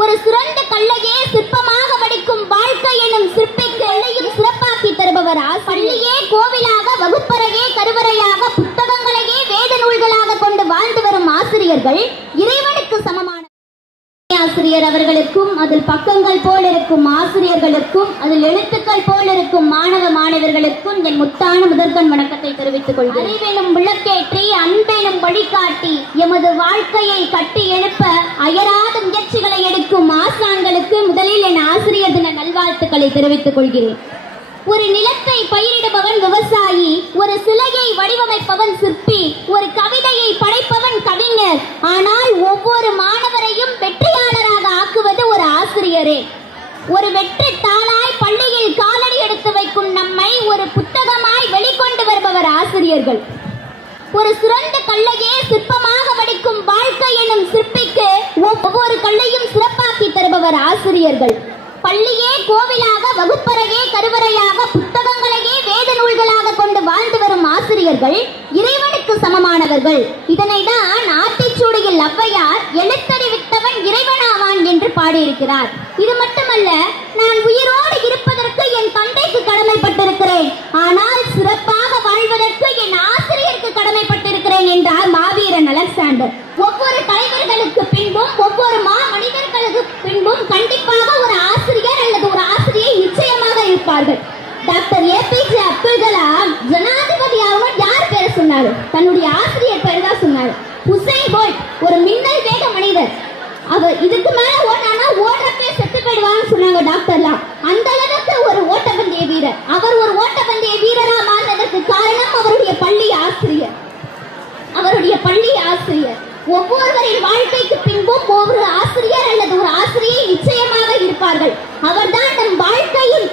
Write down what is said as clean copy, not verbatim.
ஒரு சிறந்த கல்லையே சிற்பமாக வடிக்கும் வாழ்க்கை எனும் சிற்பிக்கு எல்லையும் சிறப்பாக்கி தருபவர் ஆசிரியர். பள்ளியே கோவிலாக, வகுப்பறையே கருவறையாக, புத்தகங்களையே வேத நூல்களாக கொண்டு வாழ்ந்து வரும் ஆசிரியர்கள் இறைவனுக்கு சமமான ஆசிரியர் அவர்களுக்கும், அதில் பக்கங்கள் போல் இருக்கும் ஆசிரியர்களுக்கும், அதில் எழுத்துக்கள் போல் இருக்கும் மாணவ மாணவர்களுக்கும் என் முத்தான முதற்கண் வணக்கத்தை தெரிவித்துக் கொள்கிறேன். அறிவெனும் விளக்கேற்றி அன்பெனும் வழிகாட்டி எமது வாழ்க்கையை கட்டி எழுப்ப அயராத முயற்சிகளை எடுக்கும் ஆசான்களுக்கு முதலில் என் ஆசிரியர் தின நல்வாழ்த்துக்களை தெரிவித்துக் கொள்கிறேன். ஒரு நிலத்தை பயிரிடுபவன் விவசாயி, ஒரு சிலையை வடிவமைப்பவன் சிற்பி, ஒரு கவிதையை படைப்பவன் கவிஞர். ஆனால் ஒவ்வொரு மாணவரையும் வெற்றியாளராக ஆக்குவது ஒரு ஆசிரியரே. ஒரு வெற்றி தாளாய் பள்ளியில் காலடி எடுத்து வைக்கும் நம்மை ஒரு புத்தகமாய் வெளிக்கொண்டு வருபவர் ஆசிரியர்கள். ஒரு சிறந்த கல்லையே சிற்பமாக வடிக்கும் வாழ்க்கை எனும் சிற்பிக்கு ஒவ்வொரு கல்லையும் சிறப்பாக்கி தருபவர் ஆசிரியர்கள். பள்ளியே கோவிலாக, வகுப்பறையே கருவறையாக, புத்தகங்களையே வேத நூல்களாக கொண்டு வாழ்ந்து வரும் ஆசிரியர்கள் இறைவனுக்கு சமமானவர்கள். இதனை தான் ஆத்திச்சூடியில் ஔவையார் எழுத்தறிவித்தவன் இறைவனாவான் என்று பாடியிருக்கிறார். இது மட்டுமல்ல, நான் உயிரோடு இருப்பதற்கு என் தந்தைக்கு கடமைப்பட்டிருக்கிறேன், ஆனால் சிறப்பாக வாழ்வதற்கு என் ஆசிரியருக்கு கடமைப்பட்டிருக்கிறேன் என்றார் மாவீரன் அலெக்சாண்டர். ஒவ்வொரு தலைவர்களுக்கு பின்பும், ஒவ்வொரு மனிதர்களுக்கு பின்பும் கண்டிப்பாக ஒரு ஆசிரியர் அல்லது ஒரு ஆசிரியை நிச்சயமாக இருப்பார்கள். டாக்டர் ஏபிஜே அப்துல் கலாம் ஜனாதிபதி அவர் யார் பேரை சொன்னாரு? தன்னுடைய ஆசிரியர் பேர் தான் சொன்னாரு. உசைன் போல்ட் ஒரு மின்னல் வேக மனிதர். அவர் இதுக்கு மேல ஓடானா ஓடுறப்பே செத்து போயிடுவான்னு சொன்னாங்க டாக்டர்லாம். அந்த அளவுக்கு ஒரு ஓட்டப்பந்தய வீரர். அவர் ஒரு ஓட்டப்பந்தய வீரரா மாறினதற்கு காரணம் அவருடைய பள்ளி ஆசிரியர். ஒவ்வொருவரின் வாழ்க்கைக்கு பின்பும் ஒரு ஆசிரியர் அல்லது ஒரு ஆசிரியை நிச்சயமாக இருப்பார்கள். அவர்தான் நம் வாழ்க்கையின்